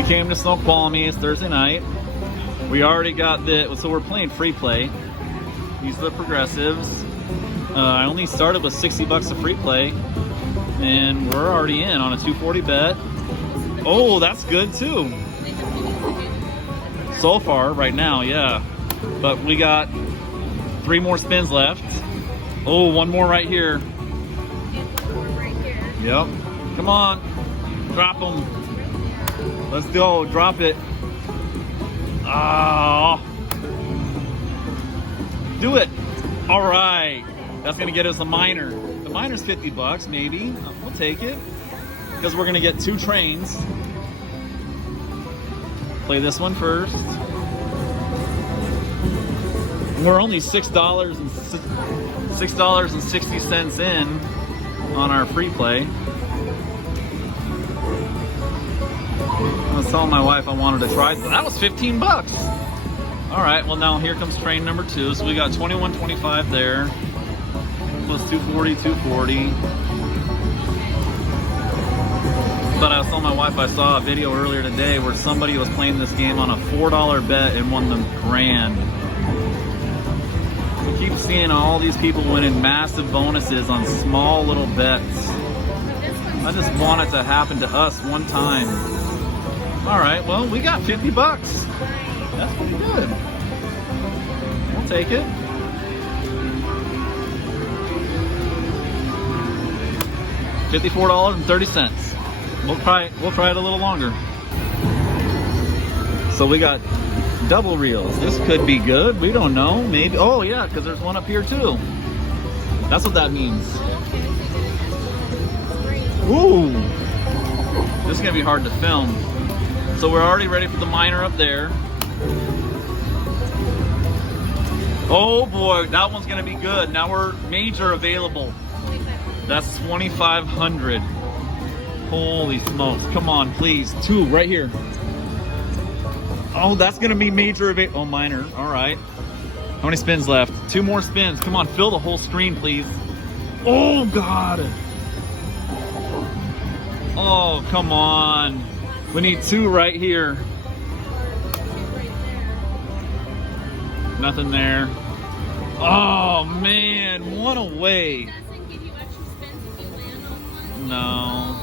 We came to Snoqualmie. It's Thursday night. We already got so we're playing free play. These are the progressives. I only started with 60 bucks of free play, and we're already in on a 240 bet. Oh, that's good too. So far, right now, yeah. But we got 3 more spins left. Oh, one more right here. Yep. Come on. Drop them. Let's go. Drop it. Ah. Do it. All right. That's going to get us a minor. The minor's 50 bucks, maybe. We'll take it. Because we're going to get 2 trains. Play this one first. We're only $6.60 in on our free play. I was telling my wife I wanted to try. That was 15 bucks. All right, well now here comes train number 2. So we got 21.25 there. Plus 240, 240. But I was telling my wife I saw a video earlier today where somebody was playing this game on a $4 bet and won them grand. We keep seeing all these people winning massive bonuses on small little bets. I just want it to happen to us one time. All right, well, we got 50 bucks. That's pretty good. We'll take it. $54.30. We'll try it a little longer. So we got double reels. This could be good. We don't know. Maybe. Oh yeah, because there's one up here too. That's what that means. Ooh. This is gonna be hard to film. So we're already ready for the minor up there. Oh boy, that one's gonna be good. Now we're major available. That's 2,500. Holy smokes. Come on, please. 2 right here. Oh, that's gonna be major available. Oh, minor. All right. How many spins left? 2 more spins. Come on, fill the whole screen, please. Oh, God. Oh, come on. We need 2 right here. Nothing there. Oh, man. 1 away. No.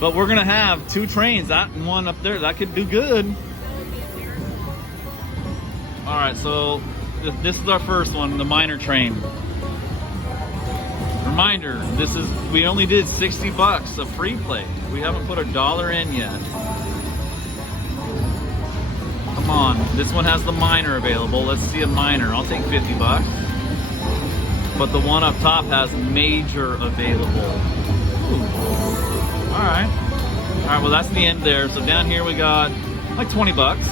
But we're gonna have 2 trains. That and 1 up there. That could do good. All right, so this is our first one, the minor train. Reminder: we only did 60 bucks of free play. We haven't put $1 in yet. Come on, this one has the minor available. Let's see a minor. I'll take 50 bucks. But the one up top has major available. All right, well that's the end there. So down here we got like 20 bucks.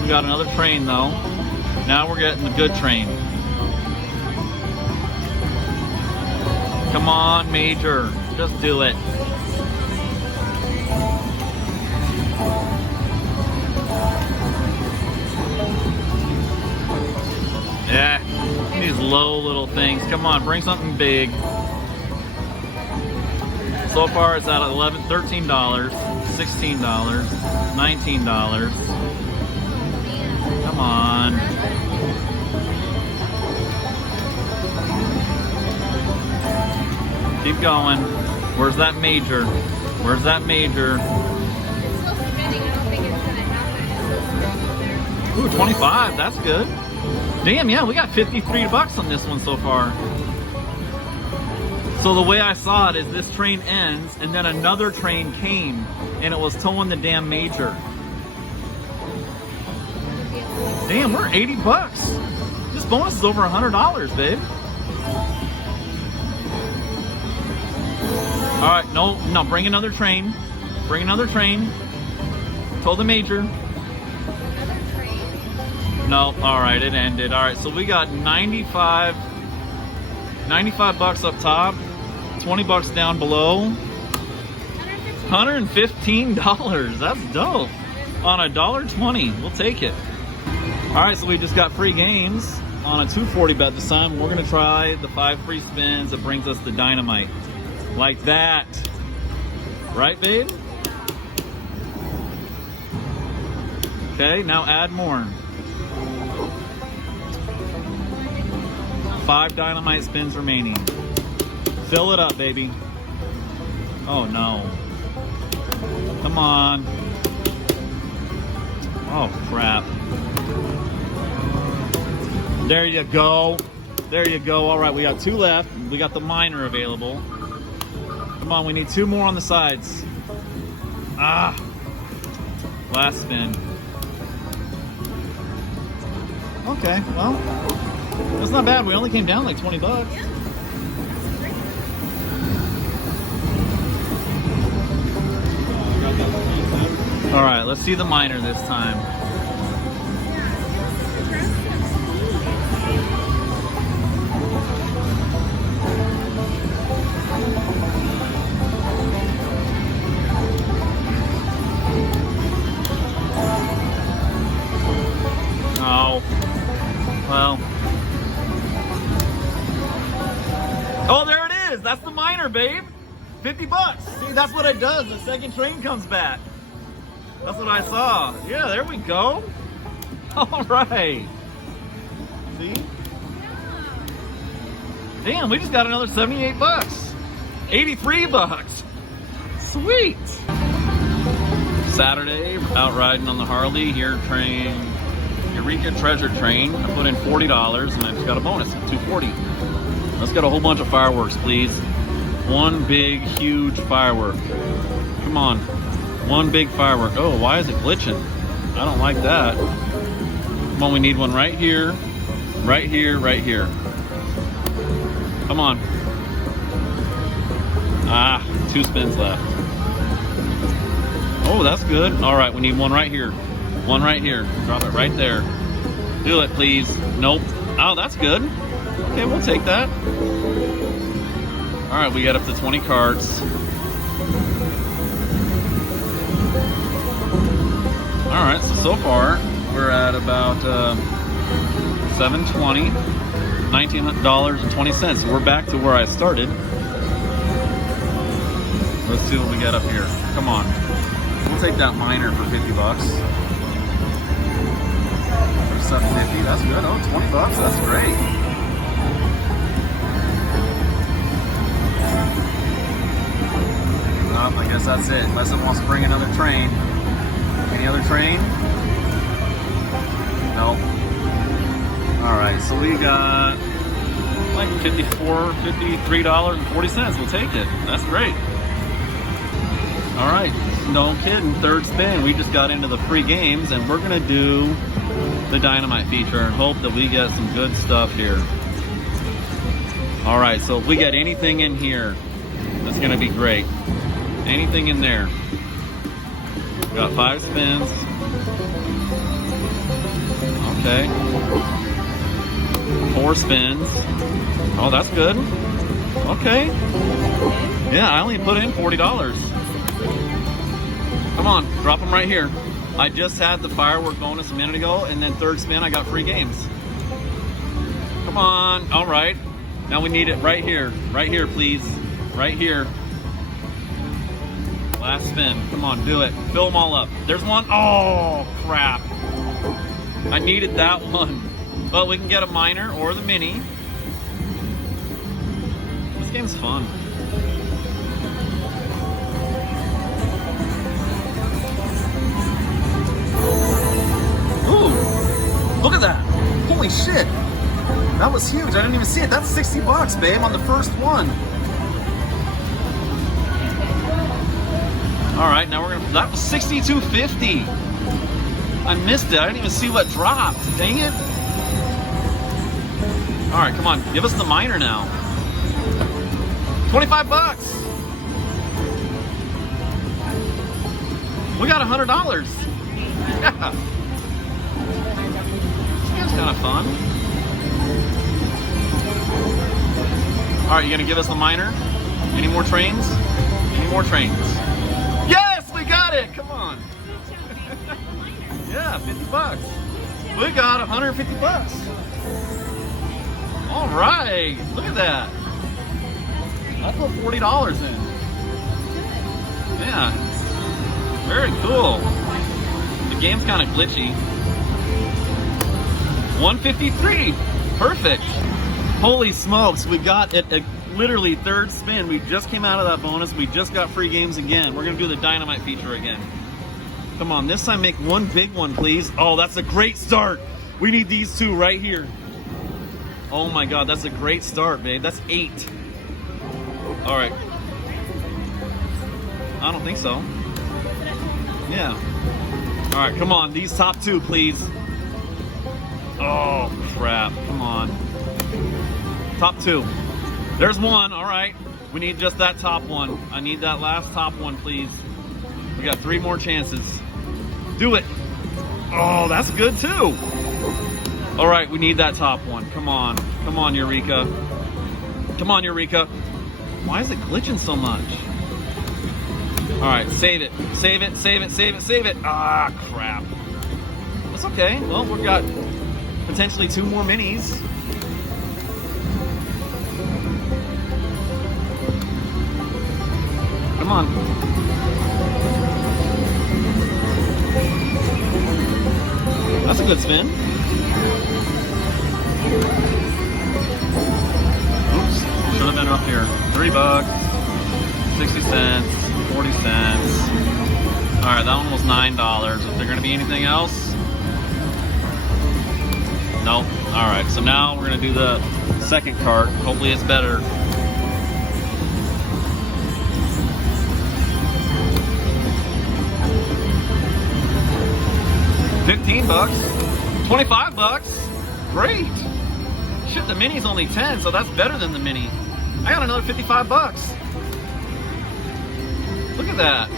We got another train though. Now we're getting the good train. Come on, major, just do it. Yeah, these low little things. Come on, bring something big. So far it's at $13, $16, $19. Come on. Keep going. Where's that major? Where's that major? It's still spinning. I don't think it's gonna happen. Ooh, 25. That's good. Damn, yeah, we got 53 bucks on this one so far. So the way I saw it is this train ends and then another train came and it was towing the damn major. Damn, we're 80 bucks. This bonus is over $100, babe. All right, no, bring another train. Bring another train. Tow the major. Another train? No, all right, it ended. All right, so we got 95 bucks up top, 20 bucks down below. $115. That's dope. On $1.20, we'll take it. All right, so we just got free games on a 240 bet this time. We're gonna try the 5 free spins that brings us the dynamite. Like that. Right, babe? Okay, now add more. 5 dynamite spins remaining. Fill it up, baby. Oh no. Come on. Oh crap. There you go. There you go. All right, we got 2 left. We got the minor available. Come on, we need 2 more on the sides. Ah. Last spin. Okay, well, that's not bad. We only came down like 20 bucks. Yeah. All right, let's see the minor this time. Oh, well. Oh, there it is. That's the minor, babe. 50 bucks. See, that's what it does. The second train comes back. That's what I saw. Yeah, there we go. All right. See? Damn, we just got another 78 bucks. 83 bucks. Sweet. Saturday, out riding on the Harley here, train Eureka Treasure Train. I put in $40 and I just got a bonus of $240. Let's get a whole bunch of fireworks, please. One big, huge firework. Come on. One big firework. Oh, why is it glitching? I don't like that. Come on, we need one right here, right here, right here. Come on. Ah, 2 spins left. Oh, that's good. All right, we need one right here. One right here. Drop it right there. Do it, please. Nope. Oh, that's good. Okay, we'll take that. All right, we got up to 20 cards. All right, so far we're at about $720, $19.20. We're back to where I started. Let's see what we got up here. Come on. We'll take that minor for 50 bucks. For 750, that's good. Oh, 20 bucks, that's great. Oh, I guess that's it. Unless it wants to bring another train. Any other train? Nope. Alright, so we got like $53.40. We'll take it. That's great. Alright, no kidding. 3rd spin. We just got into the free games and we're going to do the dynamite feature and hope that we get some good stuff here. Alright, so if we get anything in here, that's going to be great. Anything in there. We got 5 spins. Okay. 4 spins. Oh, that's good. Okay. Yeah, I only put in $40. Come on, drop them right here. I just had the firework bonus a minute ago, and then 3rd spin, I got free games. Come on. All right. Now we need it right here. Right here, please. Right here. Last spin. Come on, do it. Fill them all up. There's one. Oh, crap. I needed that one. But we can get a minor or the mini. This game's fun. Ooh, look at that. Holy shit. That was huge. I didn't even see it. That's 60 bucks, babe, on the first one. All right, now we're gonna, that was $62.50. I missed it. I didn't even see what dropped. Dang it. All right, come on. Give us the minor now. 25 bucks. We got $100. Yeah. That's kind of fun. All right, you gonna give us the minor? Any more trains? Any more trains? Yes, we got it. Come on. Yeah, 50 bucks. We got 150 bucks. All right, look at that. I put $40 in. Yeah. Very cool. The game's kind of glitchy. 153. Perfect. Holy smokes, we got it at literally third spin. We just came out of that bonus. We just got free games again. We're gonna do the dynamite feature again. Come on, this time make one big one, please. Oh, that's a great start. We need these two right here. Oh my God, that's a great start, babe. That's 8. All right. I don't think so. Yeah. All right, come on, these top 2, please. Oh, crap, come on. Top 2. There's 1, all right. We need just that top one. I need that last top one, please. We got 3 more chances. Do it. Oh, that's good too. All right, we need that top one. Come on. Come on, Eureka. Come on, Eureka. Why is it glitching so much? All right, save it. Save it, save it, save it, save it. Ah, crap. That's okay. Well, we've got potentially 2 more minis. Come on. That's a good spin. Oops, should have been up here. $3, 60 cents, 40 cents. All right, that one was $9. Is there gonna be anything else? Nope. All right, so now we're gonna do the second cart. Hopefully it's better. $15, $25. Great. Shit, the mini's only 10, so that's better than the mini. I got another $55. Look at that.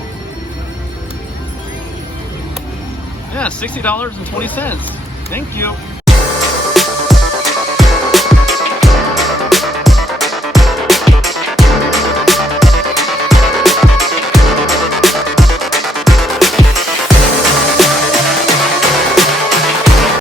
Yeah, $60.20. Thank you.